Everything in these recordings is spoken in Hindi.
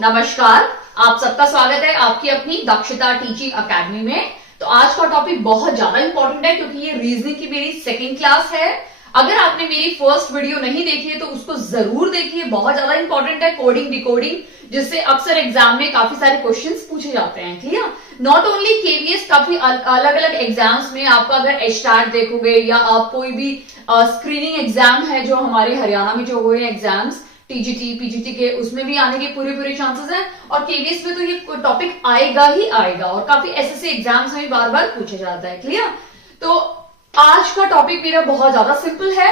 नमस्कार, आप सबका स्वागत है आपकी अपनी दक्षता टीचिंग अकेडमी में। तो आज का टॉपिक बहुत ज्यादा इंपॉर्टेंट है क्योंकि ये रीजनिंग की मेरी सेकंड क्लास है। अगर आपने मेरी फर्स्ट वीडियो नहीं देखी है तो उसको जरूर देखिए, बहुत ज्यादा इंपॉर्टेंट है कोडिंग डिकोडिंग, जिससे अक्सर एग्जाम में काफी सारे क्वेश्चंस पूछे जाते हैं। क्लियर? नॉट ओनली केवीएस, काफी अलग अलग एग्जाम्स में आपका अगर एचटाट देखोगे या आप कोई भी स्क्रीनिंग एग्जाम है जो हमारे हरियाणा में जो हुए एग्जाम्स टीजीटी पीजीटी के, उसमें भी आने के पूरे चांसेस हैं। और केवीएस में तो ये टॉपिक आएगा ही आएगा और काफी एसएससी एग्जाम्स में बार बार पूछा जाता है। क्लियर? तो आज का टॉपिक मेरा बहुत ज्यादा सिंपल है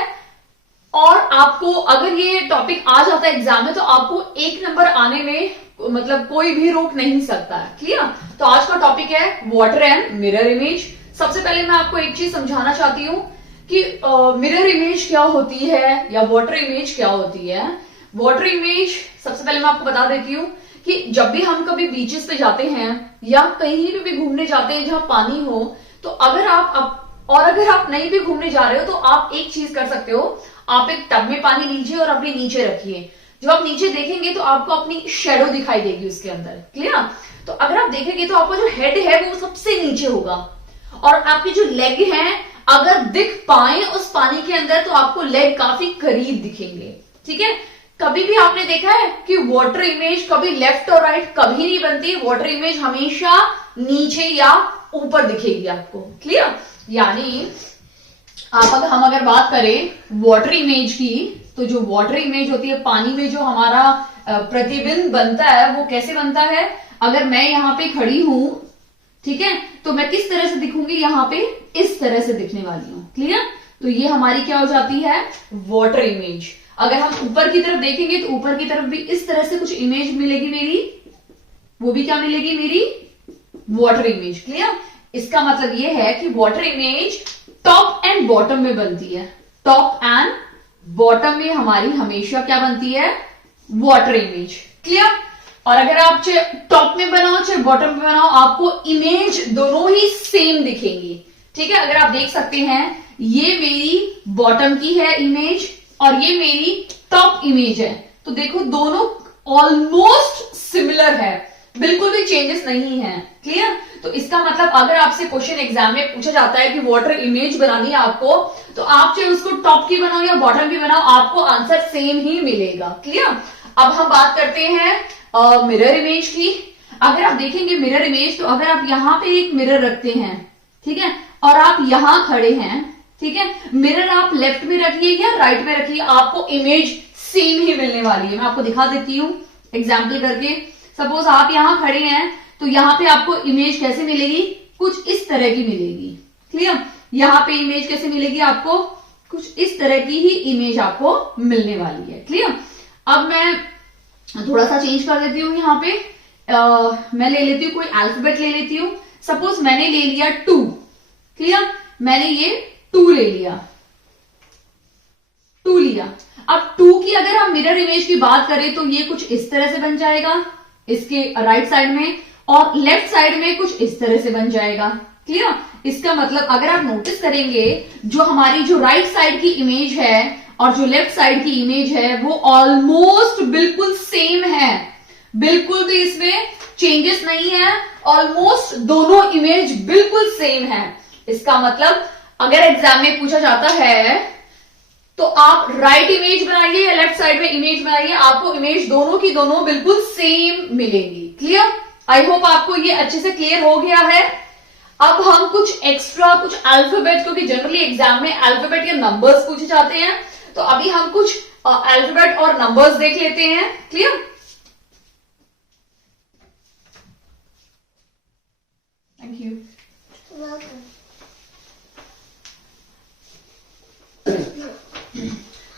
और आपको अगर ये टॉपिक आ जाता है एग्जाम में तो आपको एक नंबर आने में मतलब कोई भी रोक नहीं सकता है। क्लियर? तो आज का टॉपिक है वाटर एंड मिरर इमेज। सबसे पहले मैं आपको एक चीज समझाना चाहती हूँ कि मिरर इमेज क्या होती है या वाटर इमेज क्या होती है। वाटर इमेज सबसे पहले मैं आपको बता देती हूँ कि जब भी हम कभी बीचेस पे जाते हैं या कहीं पे भी घूमने जाते हैं जहां पानी हो, तो अगर आप नहीं भी घूमने जा रहे हो तो आप एक चीज कर सकते हो, आप एक टब में पानी लीजिए और अपने नीचे रखिए। जब आप नीचे देखेंगे तो आपको अपनी शेडो दिखाई देगी उसके अंदर। क्लियर? तो अगर आप देखेंगे तो आपका जो हेड है वो सबसे नीचे होगा और आपके जो लेग हैं अगर दिख पाए उस पानी के अंदर तो आपको लेग काफी करीब दिखेंगे। ठीक है? कभी भी आपने देखा है कि वाटर इमेज कभी लेफ्ट और राइट कभी नहीं बनती, वाटर इमेज हमेशा नीचे या ऊपर दिखेगी आपको। क्लियर? यानी हम अगर बात करें वाटर इमेज की, तो जो वाटर इमेज होती है पानी में जो हमारा प्रतिबिंब बनता है वो कैसे बनता है। अगर मैं यहाँ पे खड़ी हूं, ठीक है, तो मैं किस तरह से दिखूंगी, यहाँ पे इस तरह से दिखने वाली हूं। क्लियर? तो ये हमारी क्या हो जाती है, वाटर इमेज। अगर हम ऊपर की तरफ देखेंगे तो ऊपर की तरफ भी इस तरह से कुछ इमेज मिलेगी मेरी, वो भी क्या मिलेगी, मेरी वाटर इमेज। क्लियर? इसका मतलब ये है कि water image top and bottom में बनती है। टॉप एंड बॉटम में हमारी हमेशा क्या बनती है, वाटर इमेज। क्लियर? और अगर आप चाहे टॉप में बनाओ चाहे बॉटम में बनाओ, आपको इमेज दोनों ही सेम दिखेंगी। ठीक है? अगर आप देख सकते हैं ये मेरी बॉटम की है इमेज और ये मेरी टॉप इमेज है, तो देखो दोनों ऑलमोस्ट सिमिलर है, बिल्कुल भी चेंजेस नहीं है। क्लियर? तो इसका मतलब अगर आपसे क्वेश्चन एग्जाम में पूछा जाता है कि वाटर इमेज बनानी है आपको, तो आप चाहे उसको टॉप की बनाओ या बॉटम की बनाओ, आपको आंसर सेम ही मिलेगा। क्लियर? अब हम बात करते हैं मिरर इमेज की। अगर आप देखेंगे मिरर इमेज, तो अगर आप यहां पे एक मिरर रखते हैं, ठीक है, और आप यहां खड़े हैं, ठीक है, मिरर आप लेफ्ट में रखिए या राइट में रखिए, आपको इमेज सेम ही मिलने वाली है। मैं आपको दिखा देती हूं एग्जाम्पल करके। सपोज आप यहां खड़े हैं तो यहां पे आपको इमेज कैसे मिलेगी, कुछ इस तरह की मिलेगी। क्लियर? यहां पे इमेज कैसे मिलेगी आपको, कुछ इस तरह की ही इमेज आपको मिलने वाली है। क्लियर? अब मैं थोड़ा सा चेंज कर देती हूँ यहाँ पे। मैं ले लेती हूँ कोई अल्फाबेट ले लेती हूँ। सपोज मैंने ले लिया 2। क्लियर? मैंने ये 2 ले लिया, 2 लिया। अब 2 की अगर हम मिरर इमेज की बात करें तो ये कुछ इस तरह से बन जाएगा इसके राइट साइड में, और लेफ्ट साइड में कुछ इस तरह से बन जाएगा। क्लियर? इसका मतलब अगर आप नोटिस करेंगे जो हमारी जो राइट साइड की इमेज है और जो लेफ्ट साइड की इमेज है वो ऑलमोस्ट बिल्कुल सेम है, बिल्कुल भी इसमें चेंजेस नहीं है, ऑलमोस्ट दोनों इमेज बिल्कुल सेम है। इसका मतलब अगर एग्जाम में पूछा जाता है तो आप राइट इमेज बनाइए या लेफ्ट साइड में इमेज बनाइए, आपको इमेज दोनों की दोनों बिल्कुल सेम मिलेंगी। क्लियर? आई होप आपको ये अच्छे से क्लियर हो गया है। अब हम कुछ एक्स्ट्रा कुछ अल्फाबेट, क्योंकि जनरली एग्जाम में अल्फाबेट या नंबर्स पूछे जाते हैं, तो अभी हम कुछ अल्फाबेट और नंबर्स देख लेते हैं। क्लियर? Thank you.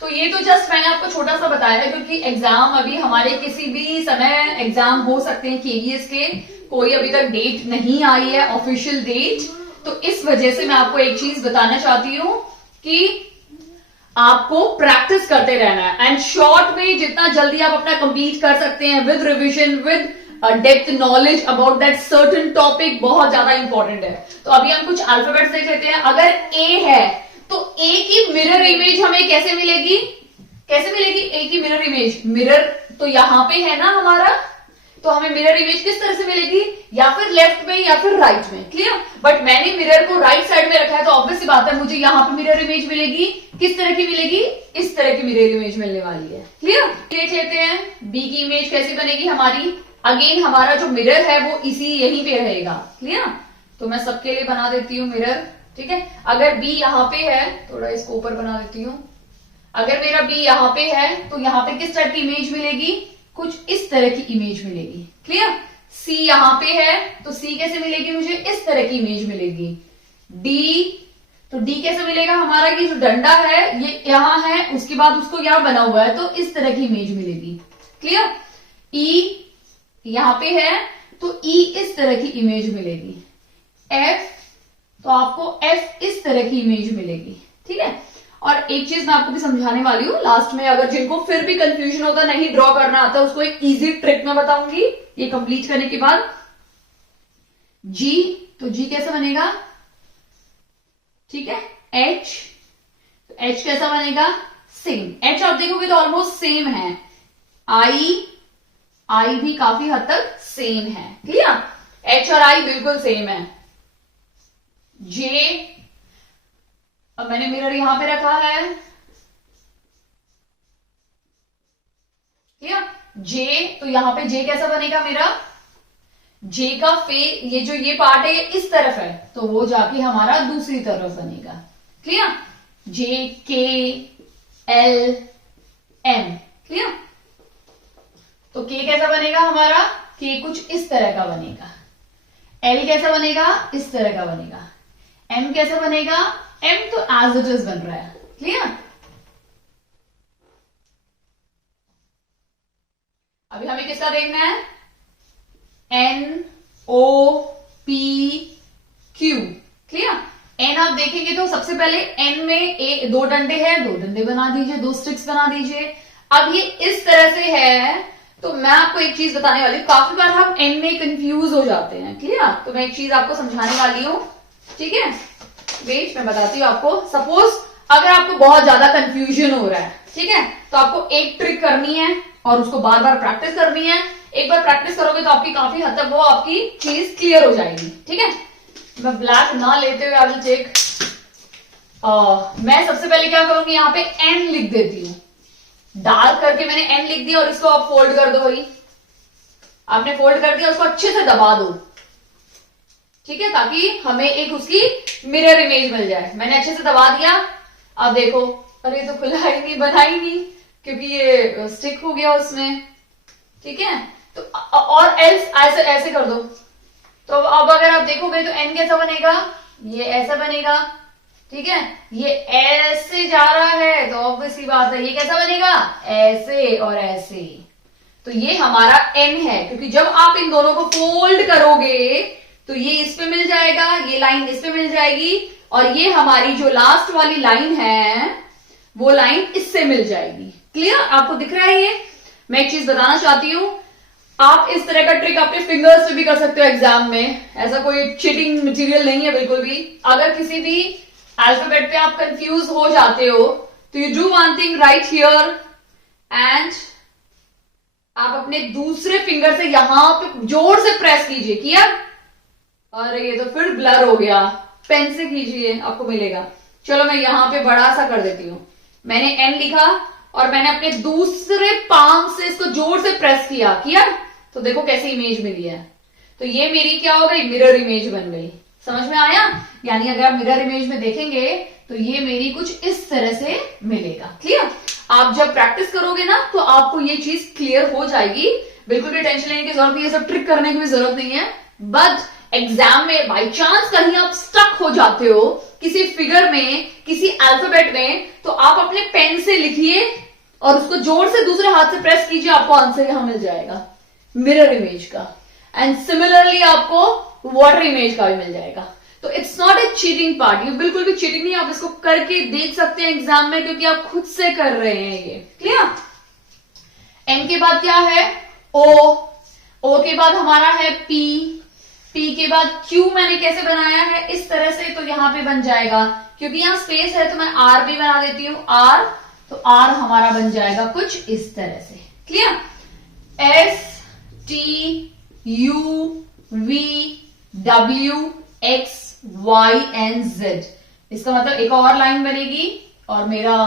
तो ये तो जस्ट मैंने आपको छोटा सा बताया है क्योंकि एग्जाम अभी हमारे किसी भी समय एग्जाम हो सकते हैं केवीएस के, कोई अभी तक डेट नहीं आई है ऑफिशियल डेट, तो इस वजह से मैं आपको एक चीज बताना चाहती हूँ कि आपको प्रैक्टिस करते रहना है एंड शॉर्ट में जितना जल्दी आप अपना कंप्लीट कर सकते हैं with revision with depth knowledge about that certain topic, बहुत ज्यादा इंपॉर्टेंट है। तो अभी हम कुछ अल्फाबेट्स देख लेते हैं। अगर ए है तो ए की मिरर इमेज हमें कैसे मिलेगी, कैसे मिलेगी ए की मिरर इमेज, मिरर तो यहां पे है ना हमारा, तो हमें मिरर इमेज किस तरह से मिलेगी, या फिर लेफ्ट में या फिर राइट में। क्लियर? बट मैंने मिरर को राइट साइड में रखा है तो ऑब्वियस सी बात है मुझे यहाँ पे मिरर इमेज मिलेगी। किस तरह की मिलेगी? इस तरह की मिरर इमेज मिलने वाली है। क्लियर? देख लेते हैं बी की इमेज कैसे बनेगी हमारी। अगेन हमारा जो मिरर है वो इसी यहीं पे रहेगा। क्लियर? तो मैं सबके लिए बना देती हूँ मिरर। ठीक है, अगर बी यहाँ पे है, थोड़ा इसको ऊपर बना देती हूँ। अगर मेरा बी यहाँ पे है तो यहाँ पे किस टाइप की इमेज मिलेगी? कुछ इस तरह की इमेज मिलेगी। क्लियर? सी यहाँ पे है तो सी कैसे मिलेगी? मुझे इस तरह की इमेज मिलेगी। डी, तो डी कैसे मिलेगा हमारा? ये जो डंडा है ये यहां है, उसके बाद उसको यहां बना हुआ है तो इस तरह की इमेज मिलेगी। क्लियर? ई यहां पे है तो ई इस तरह की इमेज मिलेगी। एफ, तो आपको एफ इस तरह की इमेज मिलेगी। ठीक है, और एक चीज मैं आपको भी समझाने वाली हूँ लास्ट में, अगर जिनको फिर भी कंफ्यूजन होता, नहीं ड्रॉ करना आता, उसको एक इजी ट्रिक मैं बताऊंगी ये कंप्लीट करने के बाद। जी, तो जी कैसा बनेगा? ठीक है, एच, तो एच कैसा बनेगा? सेम। एच आप देखोगे तो ऑलमोस्ट सेम है। आई, आई भी काफी हद तक सेम है। क्लियर? एच और आई बिल्कुल सेम है। जे, अब मैंने मिरर यहां पे रखा है। क्लियर? जे, तो यहां पे जे कैसा बनेगा मेरा? जे का ये जो ये पार्ट है ये इस तरफ है तो वो जाके हमारा दूसरी तरफ बनेगा। क्लियर? जे, के, एल, एम। क्लियर? तो के कैसा बनेगा हमारा? के कुछ इस तरह का बनेगा। एल कैसा बनेगा? इस तरह का बनेगा। एम कैसा बनेगा? एम तो एज इट इज बन रहा है। क्लियर? अभी हमें किसका देखना है? एन, ओ, पी, क्यू। क्लियर? एन आप देखेंगे तो सबसे पहले एन में दो डंडे हैं, दो डंडे बना दीजिए, दो स्टिक्स बना दीजिए। अब ये इस तरह से है तो मैं आपको एक चीज बताने वाली हूँ। काफी बार हम एन में कंफ्यूज हो जाते हैं। क्लियर? तो मैं एक चीज आपको समझाने वाली हूँ। ठीक है, वेट मैं बताती हूँ आपको। सपोज अगर आपको बहुत ज्यादा कंफ्यूजन हो रहा है, ठीक है, तो आपको एक ट्रिक करनी है और उसको बार बार प्रैक्टिस करनी है। एक बार प्रैक्टिस करोगे तो आपकी काफी हद तक वो आपकी चीज क्लियर हो जाएगी। ठीक है, मैं ब्लैक ना लेते हुए आई विल टेक, मैं सबसे पहले क्या करूंगी, यहाँ पे एन लिख देती हूँ। डार्क करके मैंने एन लिख दिया और इसको आप फोल्ड कर दो भाई। आपने फोल्ड कर दिया, उसको अच्छे से दबा दो। ठीक है, ताकि हमें एक उसकी मिरर इमेज मिल जाए। मैंने अच्छे से दबा दिया। अब देखो, अरे तो खुला ही नहीं, बना ही नहीं, क्योंकि ये स्टिक हो गया उसमें। ठीक है, तो और एल्स ऐसे ऐसे कर दो। तो अब अगर आप देखोगे तो एन कैसा बनेगा? ये ऐसा बनेगा। ठीक है, ये ऐसे जा रहा है तो ऑब्वियस सी बात है ये कैसा बनेगा? ऐसे और ऐसे। तो ये हमारा एन है, क्योंकि जब आप इन दोनों को फोल्ड करोगे तो ये इस पे मिल जाएगा, ये लाइन इस पे मिल जाएगी, और ये हमारी जो लास्ट वाली लाइन है वो लाइन इससे मिल जाएगी। क्लियर? आपको दिख रहा है ये? मैं एक चीज बताना चाहती हूं, आप इस तरह का ट्रिक अपने फिंगर्स पे भी कर सकते हो एग्जाम में। ऐसा कोई चीटिंग मटेरियल नहीं है बिल्कुल भी। अगर किसी भी अल्फाबेट पे आप कंफ्यूज हो जाते हो तो you do one thing right here and आप अपने दूसरे फिंगर से यहां पे जोर से प्रेस कीजिए। किया? अरे ये तो फिर ब्लर हो गया। पेन से कीजिए, आपको मिलेगा। चलो मैं यहां पे बड़ा सा कर देती हूं। मैंने एन लिखा और मैंने अपने दूसरे पाम से इसको जोर से प्रेस किया। किया? तो देखो कैसी इमेज मिली है। तो ये मेरी क्या हो गई? मिरर इमेज बन गई। समझ में आया? यानी अगर आप मिरर इमेज में देखेंगे तो ये मेरी कुछ इस तरह से मिलेगा। क्लियर? आप जब प्रैक्टिस करोगे ना तो आपको ये चीज क्लियर हो जाएगी। बिल्कुल भी टेंशन लेने की जरूरत नहीं है, सब ट्रिक करने की भी जरूरत नहीं है। बट एग्जाम में बाई चांस कहीं आप स्टक हो जाते हो किसी फिगर में, किसी अल्फाबेट में, तो आप अपने पेन से लिखिए और उसको जोर से दूसरे हाथ से प्रेस कीजिए, आपको आंसर यहां मिल जाएगा मिरर इमेज का। एंड सिमिलरली आपको वाटर इमेज का भी मिल जाएगा। तो it's not a cheating part, ये बिल्कुल भी चीटिंग नहीं। आप इसको करके देख सकते हैं एग्जाम में, क्योंकि आप खुद से कर रहे हैं ये। क्लियर? एन के बाद क्या है? ओ। ओ के बाद हमारा है पी। पी के बाद क्यू मैंने कैसे बनाया है? इस तरह से। तो यहां पे बन जाएगा, क्योंकि यहां स्पेस है तो मैं आर भी बना देती हूं। आर, तो आर हमारा बन जाएगा कुछ इस तरह से। Clear? S, T U V W X Y and Z। इसका मतलब एक और लाइन बनेगी और मेरा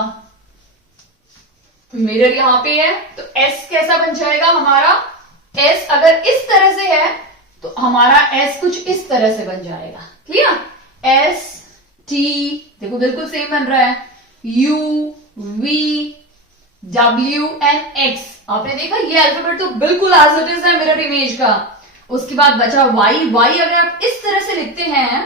मिरर यहां पे है, तो S कैसा बन जाएगा हमारा? S अगर इस तरह से है तो हमारा S कुछ इस तरह से बन जाएगा। क्लियर? S T, देखो बिल्कुल सेम बन रहा है, U V W and X। आपने देखा ये अल्फाबेट तो बिल्कुल एज इट इज है मिरर इमेज का। उसके बाद बचा Y। Y अगर आप इस तरह से लिखते हैं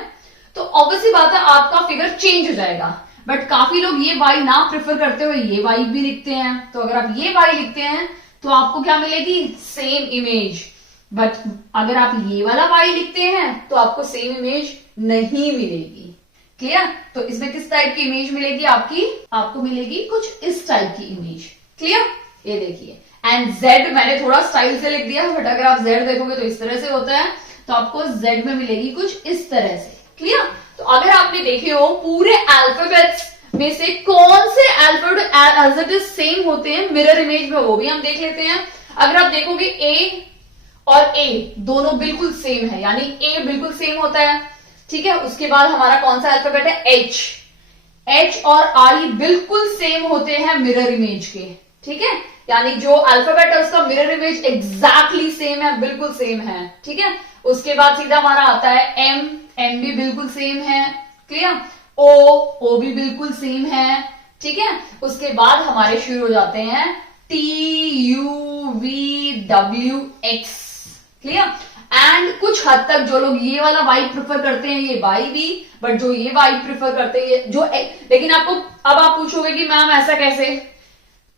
तो ऑब्वियसली बात है आपका फिगर चेंज हो जाएगा, बट काफी लोग ये Y ना प्रेफर करते हुए ये Y भी लिखते हैं। तो अगर आप ये Y लिखते हैं तो आपको क्या मिलेगी? Same image. बट अगर आप ये वाला Y लिखते हैं तो आपको सेम इमेज नहीं मिलेगी। क्लियर? तो इसमें किस टाइप की इमेज मिलेगी आपको मिलेगी कुछ इस टाइप की इमेज। क्लियर? ये देखिए। एंड Z मैंने थोड़ा स्टाइल से लिख दिया, बट अगर आप Z देखोगे तो इस तरह से होता है, तो आपको Z में मिलेगी कुछ इस तरह से। क्लियर? तो अगर आपने देखे हो पूरे अल्फाबेट्स में से कौन से alphabet as it is same होते हैं मिरर इमेज में, वो भी हम देख लेते हैं। अगर आप देखोगे A और A दोनों बिल्कुल सेम है, यानी A बिल्कुल सेम होता है। ठीक है? उसके बाद हमारा कौन सा अल्फाबेट है? H और I बिल्कुल सेम होते हैं मिरर इमेज के। ठीक है? यानी जो अल्फाबेट है उसका मिरर इमेज एग्जैक्टली सेम है, बिल्कुल सेम है। ठीक है? उसके बाद सीधा हमारा आता है M भी बिल्कुल सेम है। क्लियर? O भी बिल्कुल सेम है। ठीक है? उसके बाद हमारे शुरू हो जाते हैं T U V W X। Clear? And कुछ हद तक जो लोग ये वाला Y प्रेफर करते हैं ये Y भी, बट जो ये Y प्रेफर करते हैं लेकिन आपको अब आप पूछोगे कि मैम ऐसा कैसे?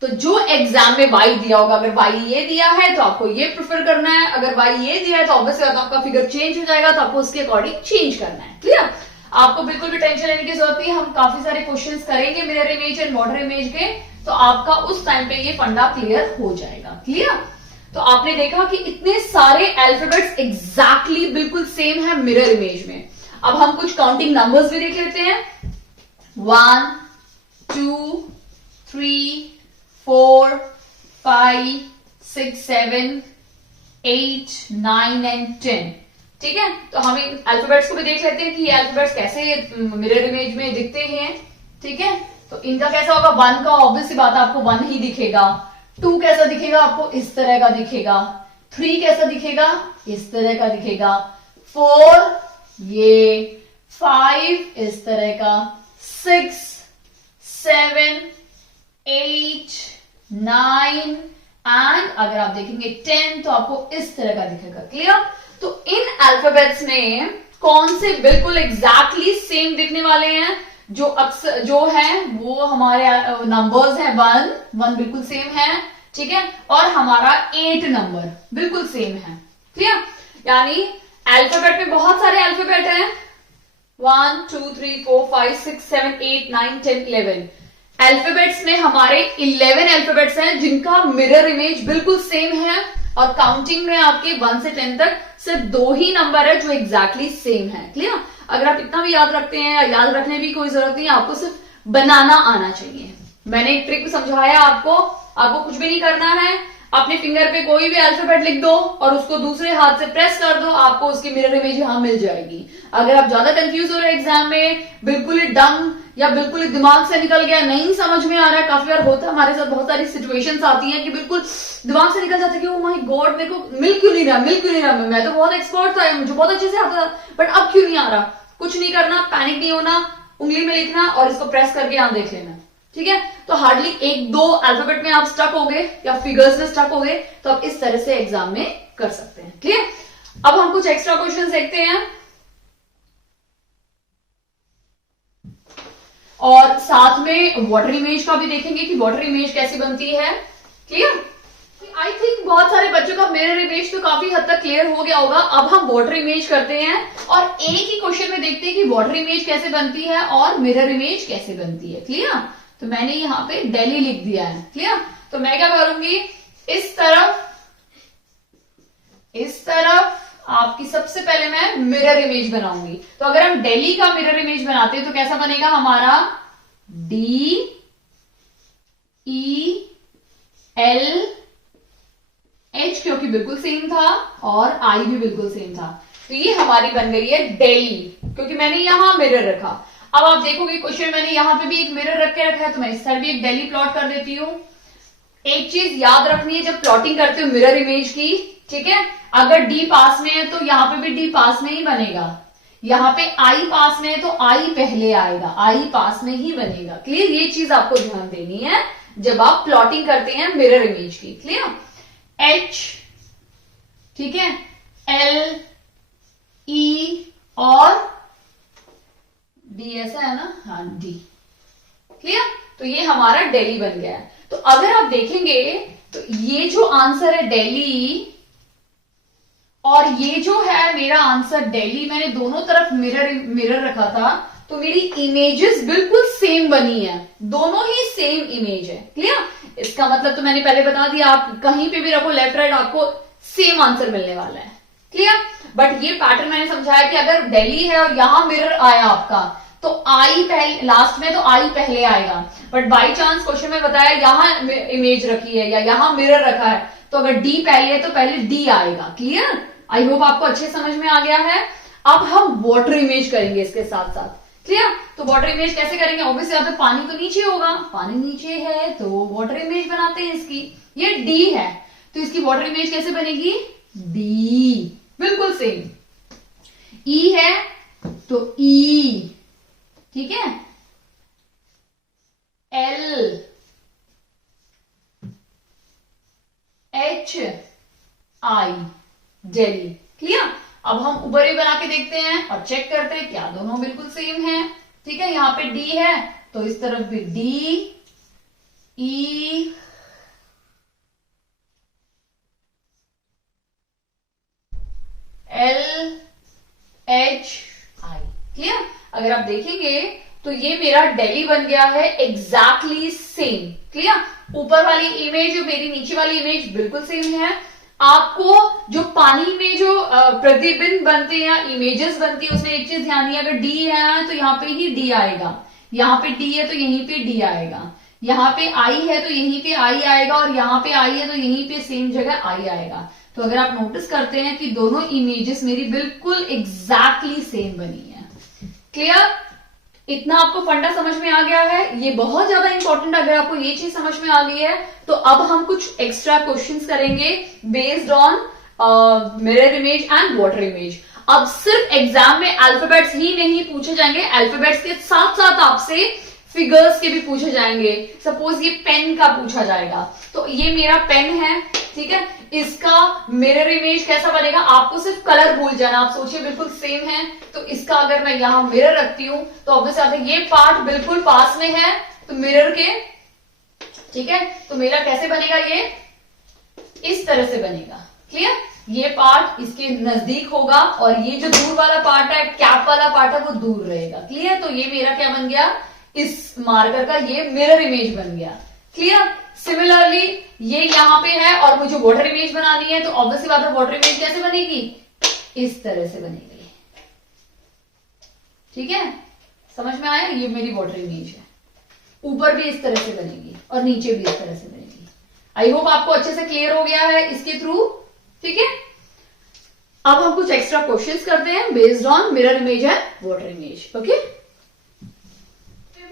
तो जो एग्जाम में Y दिया होगा, अगर Y ये दिया है तो आपको ये प्रेफर करना है, अगर Y ये दिया है तो ऑब्वियसली आपका फिगर चेंज हो जाएगा, तो आपको उसके अकॉर्डिंग चेंज करना है। क्लियर? आपको बिल्कुल भी टेंशन लेने की जरूरत नहीं, हम काफी सारे क्वेश्चंस करेंगे mirror image and border image के, तो आपका उस टाइम पे ये फंडा क्लियर हो जाएगा। क्लियर? तो आपने देखा कि इतने सारे अल्फाबेट्स एग्जैक्टली बिल्कुल सेम है मिरर इमेज में। अब हम कुछ काउंटिंग नंबर्स भी देख लेते हैं। 1 2 3 4 5 6 7 8 9 एंड 10। ठीक है? तो हम इन अल्फाबेट्स को भी देख लेते हैं कि ये अल्फाबेट्स कैसे मिरर इमेज में दिखते हैं। ठीक है? तो इनका कैसा होगा? 1 का ऑब्वियसली बात है आपको 1 ही दिखेगा। 2 कैसा दिखेगा? आपको इस तरह का दिखेगा। 3 कैसा दिखेगा? इस तरह का दिखेगा। 4 ये, 5 इस तरह का, 6 7 8 9 एंड अगर आप देखेंगे 10 तो आपको इस तरह का दिखेगा। क्लियर? तो इन अल्फाबेट्स में कौन से बिल्कुल एग्जैक्टली सेम दिखने वाले हैं? जो अक्सर जो है वो हमारे नंबर्स हैं। 1 बिल्कुल सेम है। ठीक है? और हमारा 8 नंबर बिल्कुल सेम है। क्लियर? यानी अल्फाबेट में बहुत सारे अल्फाबेट हैं। 1 2 3 4 5 6 7 8 9 10 11 अल्फाबेट्स में हमारे 11 अल्फाबेट्स हैं जिनका मिरर इमेज बिल्कुल सेम है, और काउंटिंग में आपके 1 से 10 तक सिर्फ 2 ही नंबर है जो एग्जैक्टली सेम है। क्लियर? अगर आप इतना भी याद रखते हैं, याद रखने की कोई जरूरत नहीं, आपको सिर्फ बनाना आना चाहिए। मैंने एक ट्रिक समझाया आपको कुछ भी नहीं करना है। अपने फिंगर पे कोई भी अल्फाबेट लिख दो और उसको दूसरे हाथ से प्रेस कर दो, आपको उसकी मिरर इमेज यहां मिल जाएगी। अगर आप ज्यादा कंफ्यूज हो रहे हैं एग्जाम में, बिल्कुल ही डम या बिल्कुल ही दिमाग से निकल गया, नहीं समझ में आ रहा है, काफी बार होता है हमारे साथ, बहुत सारी सिचुएशंस आती हैं कि बिल्कुल दिमाग से निकल जाता है कि ओ माय गॉड मेरे को मिल क्यों नहीं रहा, मैं तो बहुत एक्सपर्ट था, मुझे बहुत अच्छे से आता था, बट अब क्यों नहीं आ रहा। कुछ नहीं करना, पैनिक नहीं होना, उंगली में लिखना और इसको प्रेस करके यहां देख लेना। ठीक है? तो हार्डली 1-2 अल्फाबेट में आप स्टक हो गए या फिगर्स में स्टक हो गए तो आप इस तरह से एग्जाम में कर सकते हैं। क्लियर? अब हम कुछ एक्स्ट्रा क्वेश्चंस देखते हैं और साथ में वाटर इमेज का भी देखेंगे कि वाटर इमेज कैसे बनती है। क्लियर? आई थिंक बहुत सारे बच्चों का मिरर इमेज तो काफी हद तक क्लियर हो गया होगा। अब हम वाटर इमेज करते हैं और एक ही क्वेश्चन में देखते हैं कि वाटर इमेज कैसे बनती है और मिरर इमेज कैसे बनती है। क्लियर? तो मैंने यहां पे दिल्ली लिख दिया है। क्लियर? तो मैं क्या करूंगी, इस तरफ आपकी सबसे पहले मैं मिरर इमेज बनाऊंगी। तो अगर हम दिल्ली का मिरर इमेज बनाते हैं तो कैसा बनेगा हमारा, DELLY H क्योंकि बिल्कुल सेम था और I भी बिल्कुल सेम था, तो ये हमारी बन गई है दिल्ली, क्योंकि मैंने यहां मिरर रखा। अब आप देखोगे क्वेश्चन मैंने यहां पे भी एक मिरर रख के रखा है, तो मैं इस साइड भी एक दिल्ली प्लॉट कर देती हूँ। एक चीज याद रखनी है जब प्लॉटिंग करते हो मिरर इमेज की, ठीक है, अगर डी पास में है तो यहां पे भी डी पास में ही बनेगा, यहां पे आई पास में है तो आई पहले आएगा, आई पास में ही बनेगा। क्लियर, ये चीज आपको ध्यान देनी है जब आप प्लॉटिंग करते हैं मिरर इमेज की। क्लियर, एच, ठीक है, एल, ई और डी, ऐसा है ना, हाँ डी। क्लियर, तो ये हमारा दिल्ली बन गया है। तो अगर आप देखेंगे तो ये जो आंसर है दिल्ली और ये जो है मेरा आंसर दिल्ली, मैंने दोनों तरफ मिरर रखा था, तो मेरी इमेजेस बिल्कुल सेम बनी है, दोनों ही सेम इमेज है। क्लियर, इसका मतलब तो मैंने पहले बता दिया, आप कहीं पे भी रखो लेफ्ट राइट आपको सेम आंसर मिलने वाला है। क्लियर, बट ये पैटर्न मैंने समझाया कि अगर दिल्ली है और यहां मिरर आया आपका तो आई पहले, लास्ट में तो आई पहले आएगा, बट बाई चांस क्वेश्चन में बताया यहां इमेज रखी है या यहां मिरर रखा है, तो अगर डी पहले है तो पहले डी आएगा। क्लियर, आई होप आपको अच्छे समझ में आ गया है। अब हम वाटर इमेज करेंगे इसके साथ साथ। क्लियर, तो वाटर इमेज कैसे करेंगे, ऑब्वियसली यहाँ पे पानी तो नीचे होगा, पानी नीचे है तो वाटर इमेज बनाते हैं इसकी, ये डी है तो इसकी वाटर इमेज कैसे बनेगी, डी, बिल्कुल सेम। ई है तो ई, ठीक है, एल, एच, आई, दिल्ली। क्लियर, अब हम ऊपर भी बना के देखते हैं और चेक करते हैं क्या दोनों बिल्कुल सेम है। ठीक है, यहां पे डी है तो इस तरफ भी डी, ई, एल, एच, आई। क्लियर, अगर आप देखेंगे तो ये मेरा दिल्ली बन गया है एग्जैक्टली सेम। क्लियर, ऊपर वाली इमेज और मेरी नीचे वाली इमेज बिल्कुल सेम है। आपको जो पानी में जो प्रतिबिंब बनते हैं या इमेजेस बनती है उसमें एक चीज ध्यान है, अगर डी है तो यहाँ पे ही डी आएगा, यहाँ पे डी है तो यहीं पे डी आएगा, यहाँ पे आई है तो यहीं पे आई आएगा और यहाँ पे आई है तो यहीं पे सेम जगह आई आएगा। तो अगर आप नोटिस करते हैं कि दोनों इमेजेस मेरी बिल्कुल एग्जैक्टली सेम बनी है। क्लियर, इतना आपको फंडा समझ में आ गया है, ये बहुत ज्यादा इंपॉर्टेंट। अगर आपको ये चीज समझ में आ गई है तो अब हम कुछ एक्स्ट्रा क्वेश्चंस करेंगे based on mirror image and water image. अब सिर्फ एग्जाम में अल्फाबेट्स ही नहीं पूछे जाएंगे, अल्फाबेट्स के साथ साथ आपसे फिगर्स के भी पूछे जाएंगे। सपोज ये पेन का पूछा जाएगा तो ये मेरा पेन है, ठीक है, इसका मिरर इमेज कैसा बनेगा, आपको सिर्फ कलर भूल जाना, आप सोचिए बिल्कुल सेम है तो इसका अगर मैं यहां मिरर रखती हूं तो ऑब्वियस आता है ये पार्ट बिल्कुल पास में है तो मिरर के, ठीक है, तो मेरा कैसे बनेगा, ये इस तरह से बनेगा। क्लियर, ये पार्ट इसके नजदीक होगा और ये जो दूर वाला पार्ट है, कैप वाला पार्ट है, वो दूर रहेगा। क्लियर, तो ये मेरा क्या बन गया, इस मार्कर का ये मिरर इमेज बन गया। क्लियर, सिमिलरली ये यहां पे है और मुझे वाटर इमेज बनानी है तो ऑब्वियसली बात है वाटर इमेज कैसे बनेगी, इस तरह से बनेगी। ठीक है, समझ में आया, ये मेरी वाटर इमेज है, ऊपर भी इस तरह से बनेगी और नीचे भी इस तरह से बनेगी। आई होप आपको अच्छे से क्लियर हो गया है इसके थ्रू। ठीक है, अब हम कुछ एक्स्ट्रा क्वेश्चंस करते हैं based on mirror image and water image. Okay,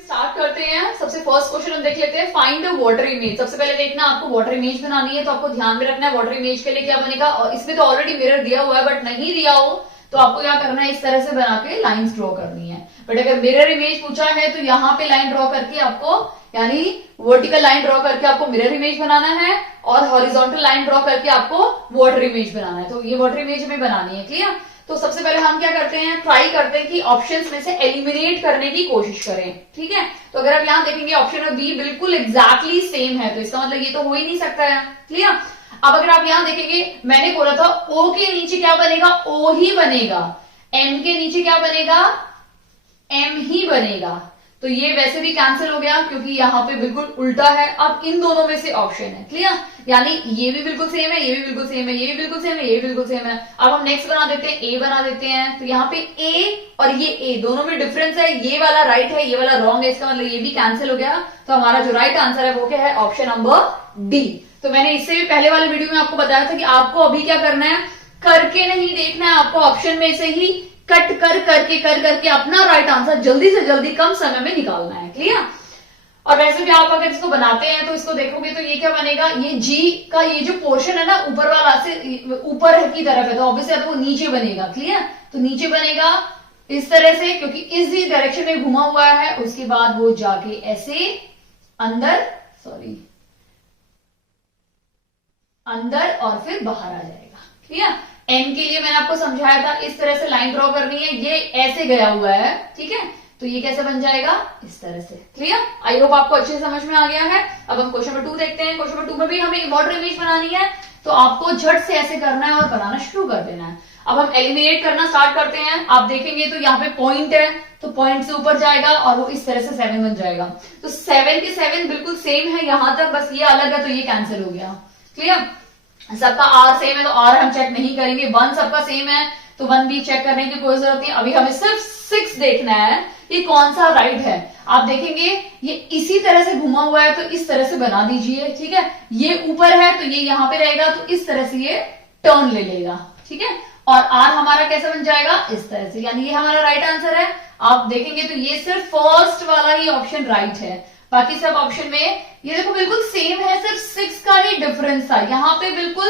start करते हैं। सबसे फर्स्ट क्वेश्चन हम देख लेते हैं, फाइंड द वाटर इमेज। सबसे पहले देखना आपको वाटर इमेज बनानी है तो आपको ध्यान में रखना है वाटर इमेज के लिए क्या बनेगा, और इसमें तो ऑलरेडी मिरर दिया हुआ है बट नहीं दिया हो तो आपको क्या करना है, इस तरह से बना के लाइंस ड्रॉ करनी है। बट अगर मिरर इमेज पूछा है तो यहाँ पे लाइन ड्रॉ करके आपको, यानी वर्टिकल लाइन ड्रॉ करके आपको मिरर इमेज बनाना है और हॉरिजॉन्टल लाइन ड्रॉ करके आपको वाटर इमेज बनाना है। तो ये वाटर इमेज हमें बनानी है। क्लियर, तो सबसे पहले हम क्या करते हैं, ट्राई करते हैं कि ऑप्शंस में से एलिमिनेट करने की कोशिश करें। ठीक है, तो अगर आप यहां देखेंगे ऑप्शन में बी बिल्कुल एग्जैक्टली सेम है तो इसका मतलब ये तो हो ही नहीं सकता है। क्लियर, अब अगर आप यहां देखेंगे, मैंने बोला था ओ के नीचे क्या बनेगा, ओ ही बनेगा, एम के नीचे क्या बनेगा, एम ही बनेगा, तो ये वैसे भी कैंसिल हो गया क्योंकि यहाँ पे बिल्कुल उल्टा है। अब इन दोनों में से ऑप्शन है। क्लियर, यानी ये भी बिल्कुल सेम है, ये भी बिल्कुल सेम है, ये भी बिल्कुल सेम है, ये भी बिल्कुल सेम है। अब हम नेक्स्ट बना देते हैं, ए बना देते हैं। तो यहाँ पे ए और ये ए दोनों में डिफरेंस है, ये वाला राइट है, ये वाला रॉन्ग है, इसका मतलब ये भी कैंसिल हो गया। तो हमारा जो राइट आंसर है वो क्या है, ऑप्शन नंबर डी। तो मैंने इससे भी पहले वाले वीडियो में आपको बताया था कि आपको अभी क्या करना है, करके नहीं देखना है, आपको ऑप्शन में से ही कट कर करके अपना राइट आंसर जल्दी से जल्दी कम समय में निकालना है। क्लियर? और वैसे भी आप अगर इसको बनाते हैं तो इसको देखोगे तो ये क्या बनेगा, ये जी का ये जो पोर्शन है ना ऊपर वाला से ऊपर की तरफ है, तो ऑब्वियसली वो नीचे बनेगा। क्लियर? तो नीचे बनेगा इस तरह से, क्योंकि इसी डायरेक्शन में घुमा हुआ है। उसके बाद वो जाके ऐसे अंदर अंदर और फिर बाहर आ जाएगा। क्लियर? एन के लिए मैंने आपको समझाया था, इस तरह से लाइन ड्रॉ करनी है, ये ऐसे गया हुआ है। ठीक है? तो ये कैसे बन जाएगा, इस तरह से। क्लियर? आई होप आपको अच्छे से समझ में आ गया है। अब हम क्वेश्चन नंबर 2 देखते हैं। क्वेश्चन नंबर 2 में भी हमें वाटर इमेज बनानी है, तो आपको झट से ऐसे करना है और बनाना शुरू कर देना है। अब हम एलिमिनेट करना स्टार्ट करते हैं। आप देखेंगे तो यहाँ पे पॉइंट है, तो पॉइंट से ऊपर जाएगा और वो इस तरह से 7 बन जाएगा। तो 7 के 7 बिल्कुल सेम है यहां तक, बस ये अलग है तो ये कैंसिल हो गया। क्लियर? सबका आर सेम है तो आर हम चेक नहीं करेंगे। 1 सबका सेम है तो 1 भी चेक करने की कोई जरूरत नहीं। अभी हमें सिर्फ 6 देखना है, ये कौन सा राइट है। आप देखेंगे ये इसी तरह से घुमा हुआ है, तो इस तरह से बना दीजिए। ठीक है? ये ऊपर है तो ये यहां पे रहेगा, तो इस तरह से ये टर्न ले लेगा। ठीक है? और आर हमारा कैसे बन जाएगा, इस तरह से, यानी ये हमारा राइट आंसर है। आप देखेंगे तो ये सिर्फ फर्स्ट वाला ही ऑप्शन राइट है, बाकी सब ऑप्शन में ये देखो बिल्कुल सेम है, सिर्फ 6 का ही डिफरेंस था। यहाँ पे बिल्कुल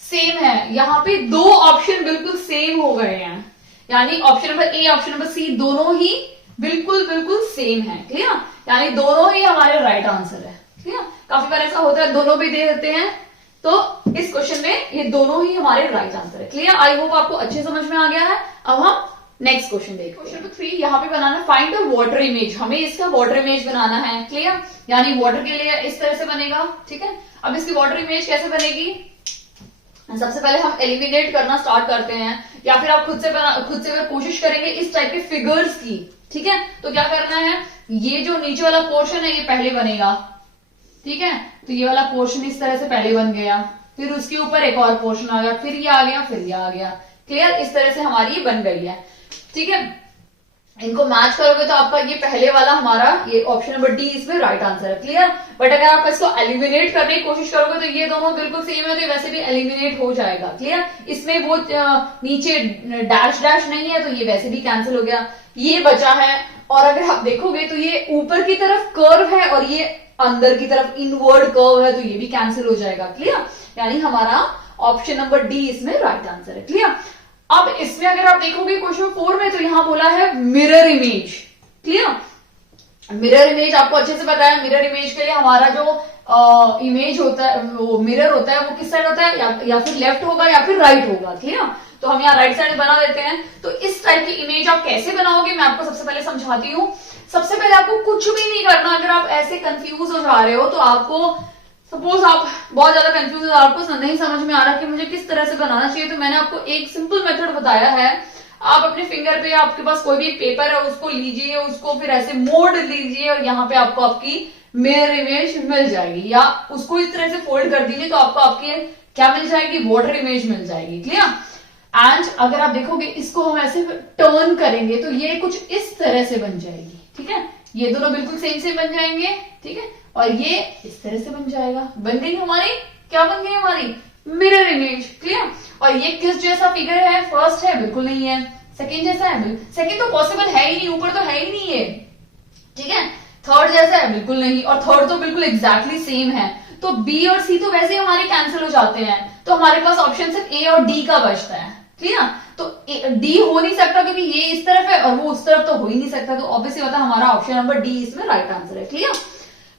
सेम है, यहाँ पे 2 ऑप्शन बिल्कुल सेम हो गए हैं, यानी option number A option number C दोनों ही बिल्कुल सेम है। क्लियर? यानी दोनों ही हमारे राइट आंसर है। क्लियर? काफी बार ऐसा होता है दोनों भी दे देते हैं, तो इस क्वेश्चन में ये दोनों ही हमारे राइट आंसर है। क्लियर? आई होप आपको अच्छे समझ में आ गया है। अब हम नेक्स्ट क्वेश्चन देखते हैं। क्वेश्चन नंबर 3 यहाँ पे बनाना, फाइंड द वाटर इमेज। हमें इसका वाटर इमेज बनाना है। क्लियर? यानी वाटर के लिए इस तरह से बनेगा। ठीक है? अब इसकी वाटर इमेज कैसे बनेगी, सबसे पहले हम एलिमिनेट करना स्टार्ट करते हैं, या फिर आप खुद से अगर कोशिश करेंगे इस टाइप के फिगर्स की। ठीक है? तो क्या करना है, ये जो नीचे वाला पोर्शन है ये पहले बनेगा। ठीक है? तो ये वाला पोर्शन इस तरह से पहले बन गया, फिर उसके ऊपर एक और पोर्शन आ गया, फिर ये आ गया, फिर ये आ गया। क्लियर? इस तरह से हमारी ये बन गई है। ठीक है? इनको मैच करोगे तो आपका ये पहले वाला हमारा ये ऑप्शन नंबर डी इसमें राइट आंसर है। क्लियर? बट अगर आप इसको एलिमिनेट करने की कोशिश करोगे तो ये दोनों बिल्कुल सेम है, तो वैसे भी एलिमिनेट हो जाएगा। क्लियर? इसमें वो नीचे डैश नहीं है, तो ये वैसे भी कैंसिल हो गया, ये बचा है। और अगर आप देखोगे तो ये ऊपर की तरफ कर्व है और ये अंदर की तरफ इनवर्ड कर्व है, तो ये भी कैंसिल हो जाएगा। क्लियर? यानी हमारा ऑप्शन नंबर डी इसमें राइट आंसर है। क्लियर? अब इसमें अगर आप देखोगे क्वेश्चन 4 में, तो यहां बोला है mirror image. Clear? Mirror image आपको अच्छे से पता है, मिरर इमेज के लिए हमारा जो इमेज होता है, वो मिरर होता है, वो किस साइड होता है, या फिर लेफ्ट होगा या फिर राइट होगा। क्लियर? तो हम यहाँ राइट साइड बना देते हैं। तो इस टाइप की इमेज आप कैसे बनाओगे मैं आपको सबसे पहले समझाती हूँ। सबसे पहले आपको कुछ भी नहीं करना। अगर आप ऐसे कंफ्यूज हो जा रहे हो, तो आपको सपोज आप बहुत ज्यादा कंफ्यूज हो, आपको नहीं समझ में आ रहा कि मुझे किस तरह से बनाना चाहिए, तो मैंने आपको एक सिंपल मेथड बताया है। आप अपने फिंगर पे, आपके पास कोई भी पेपर है उसको लीजिए, उसको फिर ऐसे मोड़ लीजिए और यहाँ पे आपको आपकी मिरर इमेज मिल जाएगी, या उसको इस तरह से फोल्ड कर दीजिए तो आपको आपकी क्या मिल जाएगी, वाटर इमेज मिल जाएगी। क्लियर? एंड अगर आप देखोगे इसको हम ऐसे टर्न करेंगे तो ये कुछ इस तरह से बन जाएगी। ठीक है? ये दोनों बिल्कुल सेम बन जाएंगे। ठीक है? और ये इस तरह से बन जाएगा। बन गई हमारी, क्या बन गई हमारी, मिरर इमेज। क्लियर? और ये किस जैसा फिगर है, फर्स्ट है, बिल्कुल नहीं है। सेकंड जैसा है, सेकंड तो पॉसिबल है ही नहीं, ऊपर तो है ही नहीं है। ठीक है? थर्ड जैसा है, बिल्कुल नहीं, और थर्ड तो बिल्कुल एग्जैक्टली सेम है। तो बी और सी तो वैसे ही हमारे कैंसिल हो जाते हैं, तो हमारे पास ऑप्शन सिर्फ ए और डी का बचता है। क्लियर? तो डी हो नहीं सकता क्योंकि ये इस तरफ है और वो उस तरफ तो हो ही नहीं सकता, तो ऑब्वियसली होता है हमारा ऑप्शन नंबर डी इसमें राइट आंसर है। क्लियर?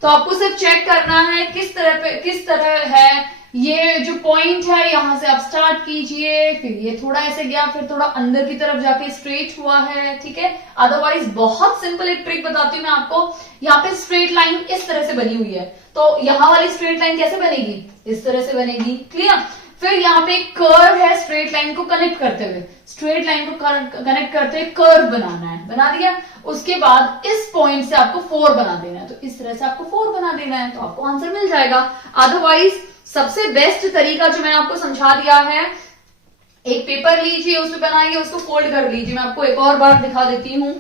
तो आपको सिर्फ चेक करना है किस तरह है। ये जो पॉइंट है यहां से आप स्टार्ट कीजिए, फिर ये थोड़ा ऐसे गया, फिर थोड़ा अंदर की तरफ जाके स्ट्रेट हुआ है। ठीक है? अदरवाइज बहुत सिंपल एक ट्रिक बताती हूँ मैं आपको। यहाँ पे स्ट्रेट लाइन इस तरह से बनी हुई है, तो यहाँ वाली स्ट्रेट लाइन कैसे बनेगी, इस तरह से बनेगी। क्लियर? फिर यहाँ पे एक कर्व है, स्ट्रेट लाइन को कनेक्ट करते हुए, स्ट्रेट लाइन को कनेक्ट करते हुए कर्व बनाना है, बना दिया। उसके बाद इस पॉइंट से आपको 4 बना देना है, तो इस तरह से आपको 4 बना देना है, तो आपको आंसर मिल जाएगा। अदरवाइज सबसे बेस्ट तरीका जो मैंने आपको समझा दिया है, एक पेपर लीजिए, उसमें बनाइए, उसको फोल्ड कर लीजिए। मैं आपको एक और बार दिखा देती हूं।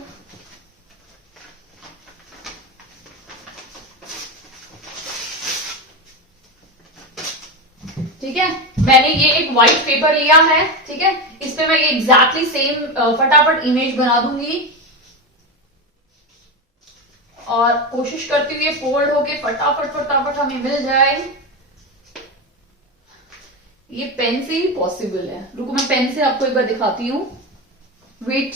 ठीक है। मैंने ये एक व्हाइट पेपर लिया है, ठीक है, इस पे मैं ये एग्जैक्टली सेम फटाफट इमेज बना दूंगी और कोशिश करती हुई फोल्ड होके फटाफट फटाफट हमें मिल जाए। ये पेन से ही पॉसिबल है। रुको मैं पेन से आपको एक बार दिखाती हूं। वेट,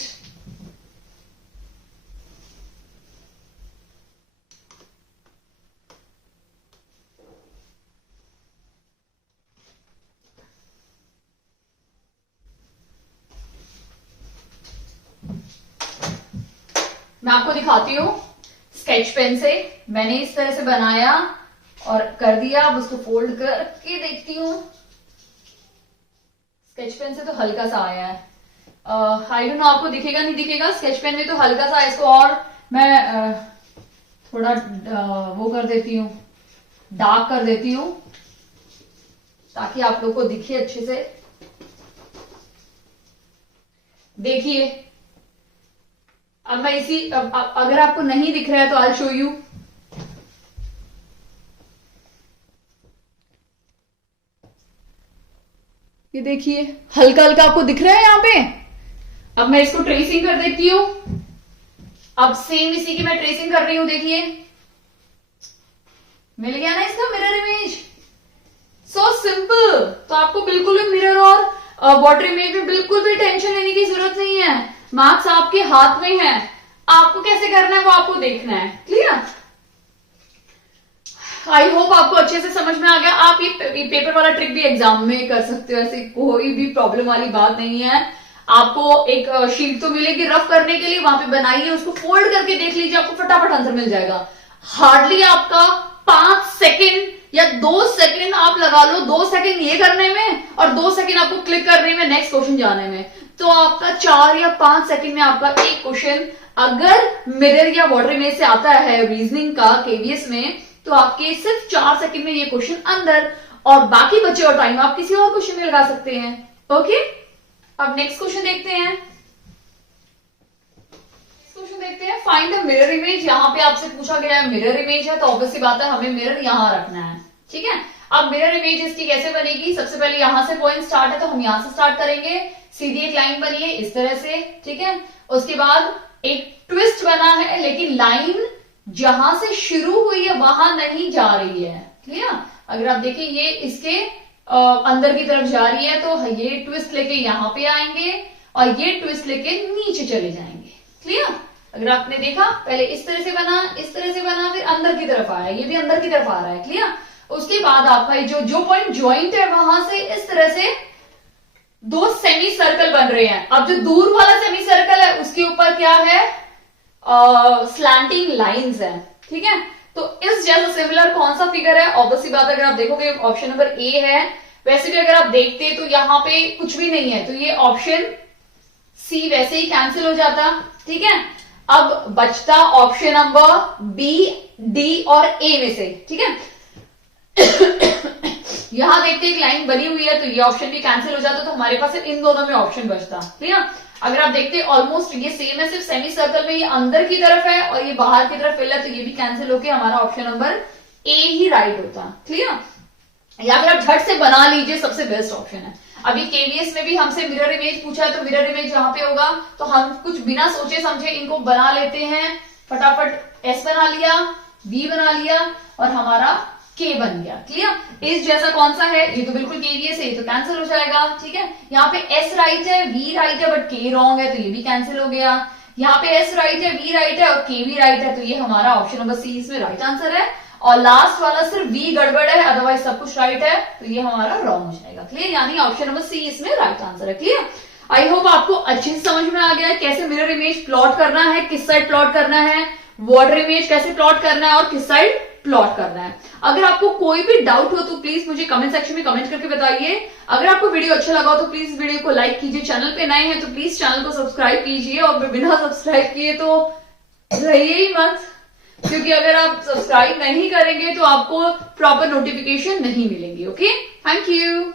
मैं आपको दिखाती हूं। स्केच पेन से मैंने इस तरह से बनाया और कर दिया। अब उसको फोल्ड करके देखती हूं। स्केच पेन से तो हल्का सा आया है। आई डोंट नो आपको दिखेगा नहीं दिखेगा। स्केच पेन में तो हल्का सा, इसको और मैं थोड़ा वो कर देती हूँ, डार्क कर देती हूँ ताकि आप लोग को दिखे अच्छे से। देखिए अब मैं अगर आपको नहीं दिख रहा है तो आई शो यू। ये देखिए हल्का हल्का आपको दिख रहा है यहाँ पे। अब मैं इसको ट्रेसिंग कर देती हूं। अब सेम इसी की मैं ट्रेसिंग कर रही हूं। देखिए मिल गया ना इसका मिरर इमेज। So simple. तो आपको बिल्कुल भी मिरर और वाटर इमेज में बिल्कुल भी टेंशन लेने की जरूरत नहीं है। मार्क्स आपके हाथ में है। आपको कैसे करना है वो आपको देखना है। क्लियर? आई होप आपको अच्छे से समझ में आ गया। आप ये पेपर वाला ट्रिक भी एग्जाम में कर सकते हो, ऐसी कोई भी प्रॉब्लम वाली बात नहीं है। आपको एक शीट तो मिलेगी रफ करने के लिए, वहां पे बनाइए, उसको फोल्ड करके देख लीजिए, आपको फटाफट आंसर मिल जाएगा। हार्डली आपका 5 सेकंड या 2 सेकंड आप लगा लो, 2 सेकंड ये करने में और 2 सेकंड आपको क्लिक करने में, नेक्स्ट क्वेश्चन जाने में। तो आपका 4 या 5 सेकंड में आपका एक क्वेश्चन अगर मिरर या वाटर इमेज से आता है रीजनिंग का केवीएस में, तो आपके सिर्फ 4 सेकंड में ये क्वेश्चन अंदर, और बाकी बचे और टाइम आप किसी और क्वेश्चन में लगा सकते हैं। ओके, अब नेक्स्ट क्वेश्चन देखते हैं। Find the mirror image. यहाँ पे आपसे पूछा गया है मिरर इमेज है, तो ऑब्वियसली बात है हमें मिरर यहां रखना है। ठीक है, अब मिरर इमेज इसकी कैसे बनेगी? सबसे पहले यहां से पॉइंट स्टार्ट है तो हम यहां से स्टार्ट करेंगे। सीधी एक लाइन बनी है इस तरह से, ठीक है। उसके बाद एक ट्विस्ट बना है, लेकिन लाइन जहां से शुरू हुई है वहां नहीं जा रही है। क्लियर? अगर आप देखिए ये इसके अंदर की तरफ जा रही है, तो ये ट्विस्ट लेके यहां पे आएंगे और ये ट्विस्ट लेके नीचे चले जाएंगे। क्लियर? अगर आपने देखा पहले इस तरह से बना, इस तरह से बना, फिर अंदर की तरफ आया, ये भी अंदर की तरफ आ रहा है। क्लियर? उसके बाद आपका जो पॉइंट ज्वाइंट है वहां से इस तरह से 2 सेमी सर्कल बन रहे हैं। अब जो दूर वाला सेमी सर्कल है उसके ऊपर क्या है? स्लैंटिंग लाइंस है। ठीक है, तो इस जैसा सिमिलर कौन सा फिगर है? ऑब्वियसली बात अगर आप देखोगे ऑप्शन नंबर ए है। वैसे भी अगर आप देखते तो यहां पे कुछ भी नहीं है, तो ये ऑप्शन सी वैसे ही कैंसिल हो जाता। ठीक है, अब बचता ऑप्शन नंबर बी, डी और ए में से। ठीक है, यहां देखते एक लाइन बनी हुई है तो ये ऑप्शन भी कैंसिल हो जाता, तो हमारे पास इन दोनों में ऑप्शन बचता। क्लियर? अगर आप देखते ऑलमोस्ट ये सेम है, सिर्फ सेमी सर्कल में ये अंदर की तरफ है और ये बाहर की तरफ फिल है, तो ये भी कैंसिल होके हमारा ऑप्शन नंबर ए ही राइट होता। क्लियर? या फिर आप झट से बना लीजिए, सबसे बेस्ट ऑप्शन है। अभी केवीएस में भी हमसे मिरर इमेज पूछा है, तो मिरर इमेज यहाँ पे होगा, तो हम कुछ बिना सोचे समझे इनको बना लेते हैं। फटाफट एस बना लिया, बी बना लिया और हमारा के बन गया। क्लियर? इस जैसा कौन सा है? ये तो बिल्कुल केवीएस है, ये तो कैंसिल हो जाएगा। ठीक है, यहाँ पे एस राइट है, वी राइट है, बट के रॉन्ग है, तो ये भी कैंसिल हो गया। यहाँ पे एस राइट है, वी राइट है और के भी राइट है, तो ये हमारा ऑप्शन नंबर सी इसमें राइट आंसर है। और लास्ट वाला सिर्फ वी गड़बड़ है, अदरवाइज सब कुछ राइट है, तो ये हमारा रॉन्ग हो जाएगा। क्लियर? यानी ऑप्शन नंबर सी इसमें राइट आंसर है। क्लियर? आई होप आपको अच्छे से समझ में आ गया है कैसे मिरर इमेज प्लॉट करना है, किस साइड प्लॉट करना है, वाटर इमेज कैसे प्लॉट करना है और किस साइड प्लॉट करना है। अगर आपको कोई भी डाउट हो तो प्लीज मुझे कमेंट सेक्शन में कमेंट करके बताइए। अगर आपको वीडियो अच्छा लगा हो तो प्लीज वीडियो को लाइक कीजिए। चैनल पे नए हैं तो प्लीज चैनल को सब्सक्राइब कीजिए, और बिना सब्सक्राइब किए तो रहिए ही मत, क्योंकि अगर आप सब्सक्राइब नहीं करेंगे तो आपको प्रॉपर नोटिफिकेशन नहीं मिलेंगी। Okay, thank you.